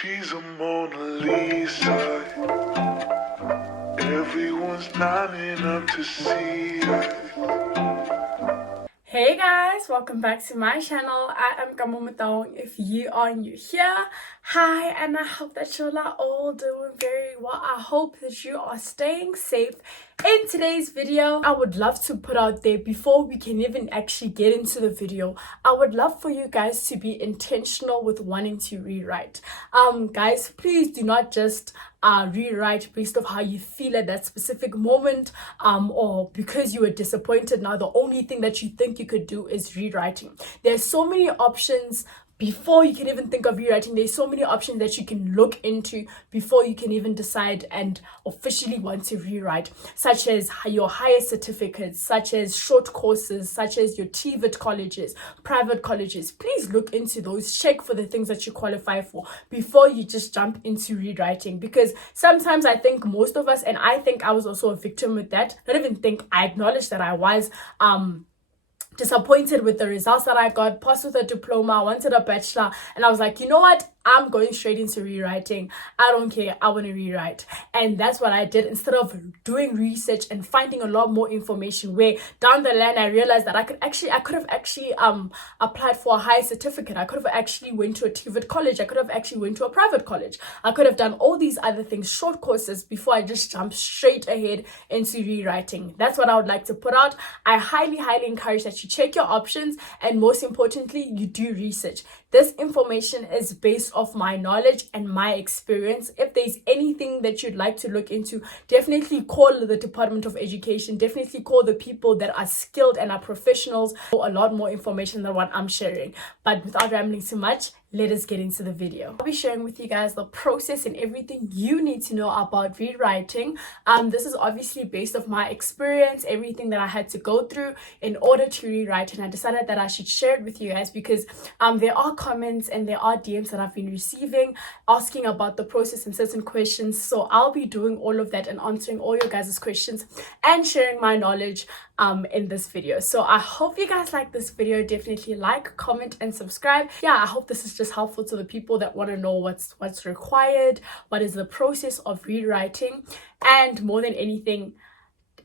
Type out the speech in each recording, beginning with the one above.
She's a Mona Lisa. Everyone's lining up to see her. Hey guys, welcome back to my channel. I am Kamomotong. If you are new here, hi, and I hope that you are all doing very well. I hope that you are staying safe. In today's video, I would love to put out there, before we can even actually get into the video, I would love for you guys to be intentional with wanting to rewrite. Guys, please do not just rewrite based off how you feel at that specific moment, or because you were disappointed. Now the only thing that you think you could do is rewriting. There's so many options. Before you can even think of rewriting, there's so many options that you can look into before you can even decide and officially want to rewrite, such as your higher certificates, such as short courses, such as your TVET colleges, private colleges. Please look into those, check for the things that you qualify for before you just jump into rewriting, because sometimes I think most of us, and I think I was also a victim with that, not even think, I acknowledge that I was disappointed with the results that I got, passed with a diploma, I wanted a bachelor, and I was like, you know what, I'm going straight into rewriting. I don't care, I want to rewrite. And that's what I did, instead of doing research and finding a lot more information, where down the line I realized that I could have actually applied for a higher certificate. I could have actually went to a TVET college. I could have actually went to a private college. I could have done all these other things, short courses, before I just jumped straight ahead into rewriting. That's what I would like to put out. I highly encourage that you check your options, and most importantly, you do research. This information is based off my knowledge and my experience. If there's anything that you'd like to look into, definitely call the Department of Education, definitely call the people that are skilled and are professionals for a lot more information than what I'm sharing. But without rambling too much, let us get into the video. I'll be sharing with you guys the process and everything you need to know about rewriting. This is obviously based off my experience, everything that I had to go through in order to rewrite, and I decided that I should share it with you guys because there are comments and there are DMs that I've been receiving asking about the process and certain questions. So I'll be doing all of that and answering all your guys' questions and sharing my knowledge in this video. So I hope you guys like this video. Definitely like, comment, and subscribe. Yeah, I hope this is just helpful to the people that want to know what's required, what is the process of rewriting, and more than anything,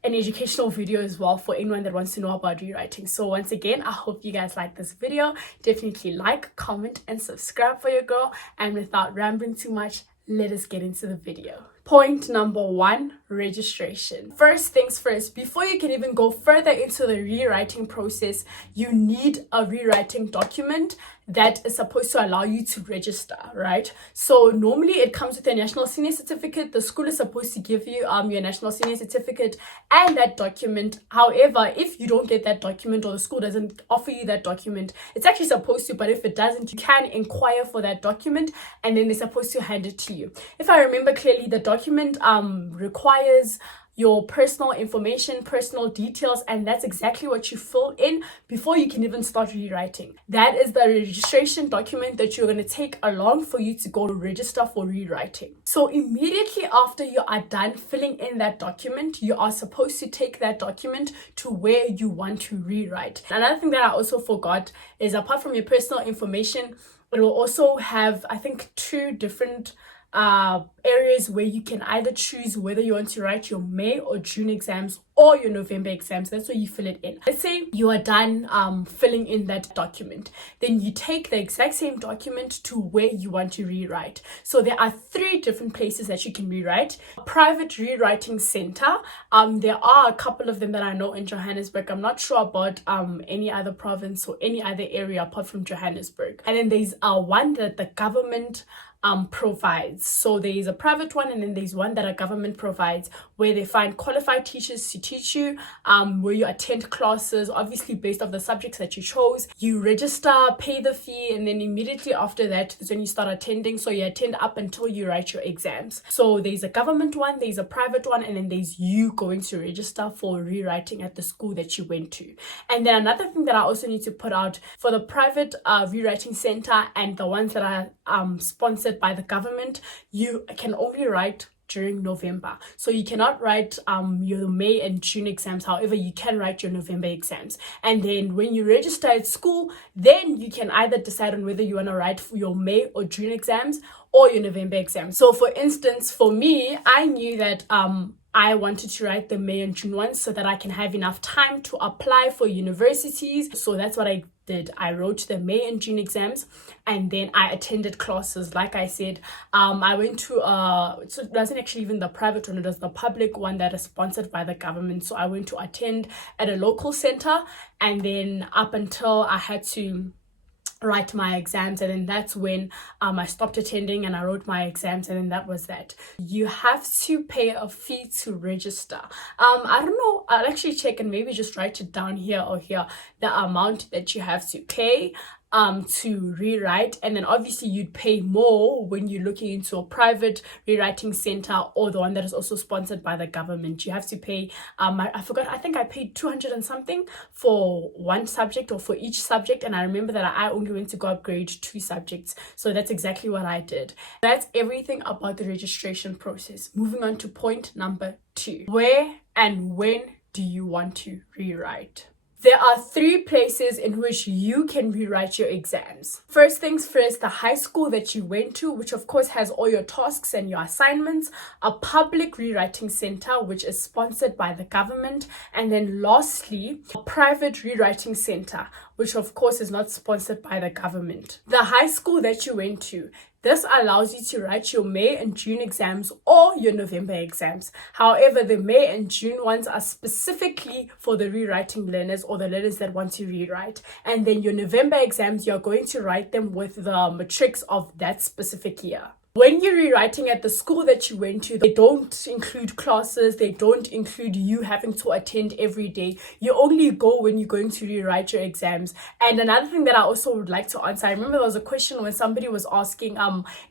an educational video as well for anyone that wants to know about rewriting. So once again, I hope you guys like this video. Definitely like, comment, and subscribe for your girl. And without rambling too much, let us get into the video. Point number 1, registration. First things first, before you can even go further into the rewriting process, you need a rewriting document that is supposed to allow you to register, right? So normally it comes with a national senior certificate. The school is supposed to give you your national senior certificate and that document. However, if you don't get that document, or the school doesn't offer you that document, it's actually supposed to, but if it doesn't, you can inquire for that document and then they're supposed to hand it to you. If I remember clearly, the document requires your personal information, personal details, and that's exactly what you fill in before you can even start rewriting. That is the registration document that you're going to take along for you to go register for rewriting. So immediately after you are done filling in that document, you are supposed to take that document to where you want to rewrite. Another thing that I also forgot is, apart from your personal information, it will also have, I think, 2 different areas where you can either choose whether you want to write your May or June exams or your November exams. That's where you fill it in. Let's say you are done filling in that document, then you take the exact same document to where you want to rewrite. So there are 3 different places that you can rewrite. A private rewriting center, there are a couple of them that I know in Johannesburg. I'm not sure about any other province or any other area apart from Johannesburg. And then there's one that the government provides. So there is a private one, and then there's one that a government provides, where they find qualified teachers to teach you, where you attend classes, obviously based off the subjects that you chose. You register, pay the fee, and then immediately after that is when you start attending. So you attend up until you write your exams. So there's a government one, there's a private one, and then there's you going to register for rewriting at the school that you went to. And then another thing that I also need to put out, for the private rewriting center and the ones that are sponsored by the government, you can only write during November. So you cannot write your May and June exams. However, you can write your November exams. And then when you register at school, then you can either decide on whether you want to write for your May or June exams or your November exams. So for instance, for me, I knew that I wanted to write the May and June ones so that I can have enough time to apply for universities. So that's what I did. I wrote the May and June exams, and then I attended classes. Like I said, I went to so it wasn't actually even the private one, it was the public one that is sponsored by the government. So I went to attend at a local center, and then up until I had to write my exams, and then that's when I stopped attending and I wrote my exams, and then that was that. You have to pay a fee to register. I don't know, I'll actually check and maybe just write it down here or here, the amount that you have to pay to rewrite. And then obviously you'd pay more when you're looking into a private rewriting center or the one that is also sponsored by the government. You have to pay I forgot, I think I paid 200 and something for one subject or for each subject, and I remember that I only went to go upgrade 2 subjects. So that's exactly what I did. That's everything about the registration process. Moving on to point number 2. Where and when do you want to rewrite? There are 3 places in which you can rewrite your exams. First things first, the high school that you went to, which of course has all your tasks and your assignments, a public rewriting center, which is sponsored by the government, and then lastly, a private rewriting center, which of course is not sponsored by the government. The high school that you went to, this allows you to write your May and June exams or your November exams. However, the May and June ones are specifically for the rewriting learners or the learners that want to rewrite. And then your November exams, you're going to write them with the matrics of that specific year. When you're rewriting at the school that you went to, they don't include classes, they don't include you having to attend every day. You only go when you're going to rewrite your exams. And another thing that I also would like to answer, I remember there was a question when somebody was asking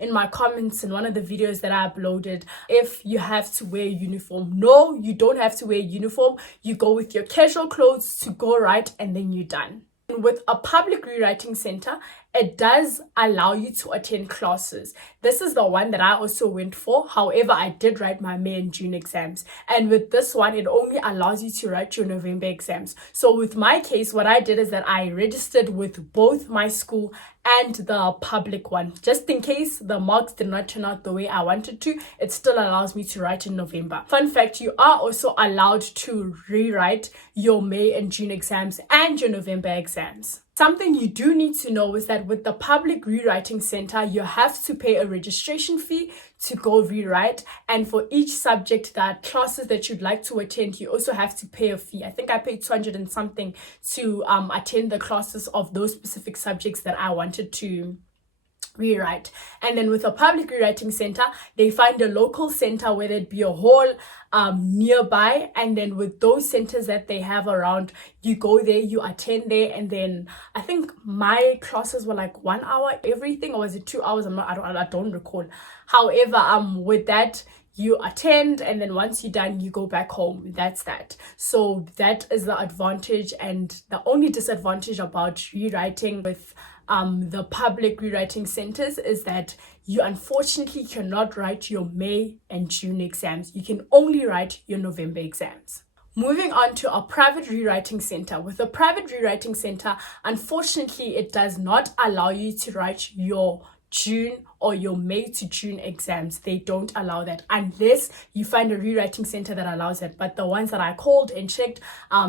in my comments in one of the videos that I uploaded, if you have to wear a uniform. No, you don't have to wear a uniform. You go with your casual clothes to go write, and then you're done. With a public rewriting center, it does allow you to attend classes. This is the one that I also went for. However, I did write my May and June exams. And with this one, it only allows you to write your November exams. So with my case, what I did is that I registered with both my school and the public one. Just in case the marks did not turn out the way I wanted to, it still allows me to write in November. Fun fact, you are also allowed to rewrite your May and June exams and your November exams. Something you do need to know is that with the public rewriting center, you have to pay a registration fee to go rewrite. And for each subject, that classes that you'd like to attend, you also have to pay a fee. I think I paid 200 and something to attend the classes of those specific subjects that I wanted to rewrite. And then with a public rewriting center, they find a local center where there'd be a hall nearby, and then with those centers that they have around, you go there, you attend there. And then I think my classes were like 1 hour everything, or was it 2 hours? I don't recall. However, with that, you attend, and then once you're done, you go back home. That's that. So that is the advantage. And the only disadvantage about rewriting with the public rewriting centers is that you unfortunately cannot write your May and June exams. You can only write your November exams. Moving on to a private rewriting center. With a private rewriting center, unfortunately, it does not allow you to write your June or your May to June exams. They don't allow that unless you find a rewriting center that allows that. But the ones that I called and checked,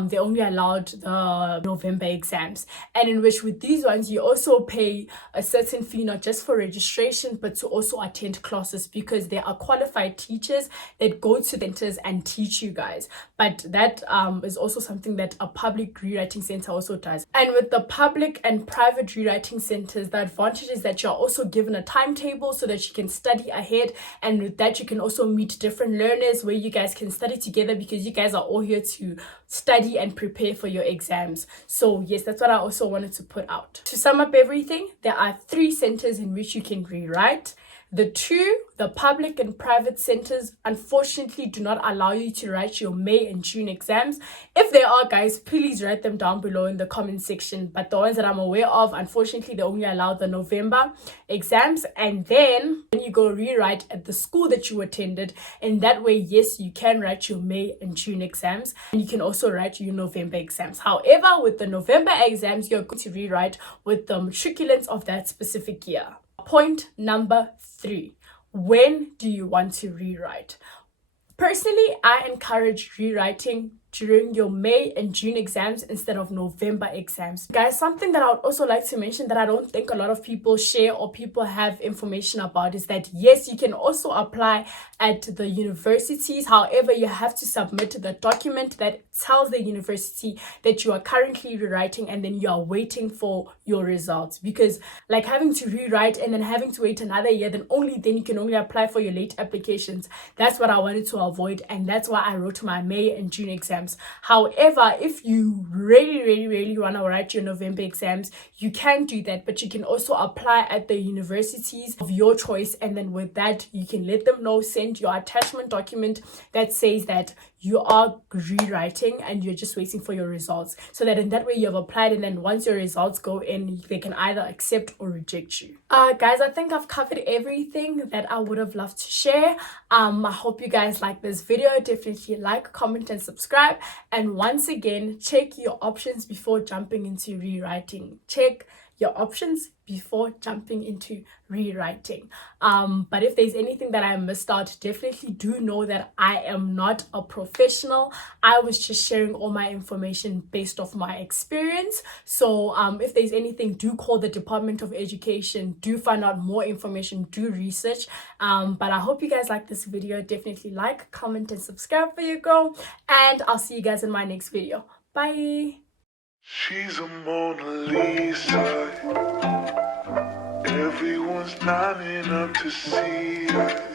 they only allowed the November exams. And in which with these ones, you also pay a certain fee, not just for registration, but to also attend classes, because there are qualified teachers that go to centers and teach you guys. But that is also something that a public rewriting center also does. And with the public and private rewriting centers, the advantage is that you're also given a timetable so that you can study ahead, and with that you can also meet different learners where you guys can study together, because you guys are all here to study and prepare for your exams. So yes, that's what I also wanted to put out. To sum up everything, there are 3 centers in which you can rewrite. The public and private centers unfortunately do not allow you to write your May and June exams. If there are, guys, please write them down below in the comment section. But the ones that I'm aware of, unfortunately, they only allow the November exams. And then when you go rewrite at the school that you attended, in that way, yes, you can write your May and June exams, and you can also write your November exams. However, with the November exams, you're going to rewrite with the matriculants of that specific year. Point number 3. When do you want to rewrite? Personally, I encourage rewriting during your May and June exams instead of November exams. Guys, something that I would also like to mention that I don't think a lot of people share or people have information about is that yes, you can also apply at the universities. However, you have to submit the document that tells the university that you are currently rewriting and then you are waiting for your results. Because like having to rewrite and then having to wait another year, then you can only apply for your late applications. That's what I wanted to avoid, and that's why I wrote my May and June exams. However, if you really want to write your November exams, you can do that, but you can also apply at the universities of your choice, and then with that you can let them know, send your attachment document that says that you are rewriting and you're just waiting for your results, so that in that way you have applied, and then once your results go in, they can either accept or reject you. Guys, I think I've covered everything that I would have loved to share. I hope you guys like this video. Definitely like, comment, and subscribe. And once again, check your options before jumping into rewriting. Check your options before jumping into rewriting. But if there's anything that I missed out, definitely do know that I am not a professional. I was just sharing all my information based off my experience. So if there's anything, do call the Department of Education, do find out more information, do research. But I hope you guys like this video. Definitely like, comment, and subscribe for your girl, and I'll see you guys in my next video. Bye. She's a Mona Lisa. Everyone's lining up to see her.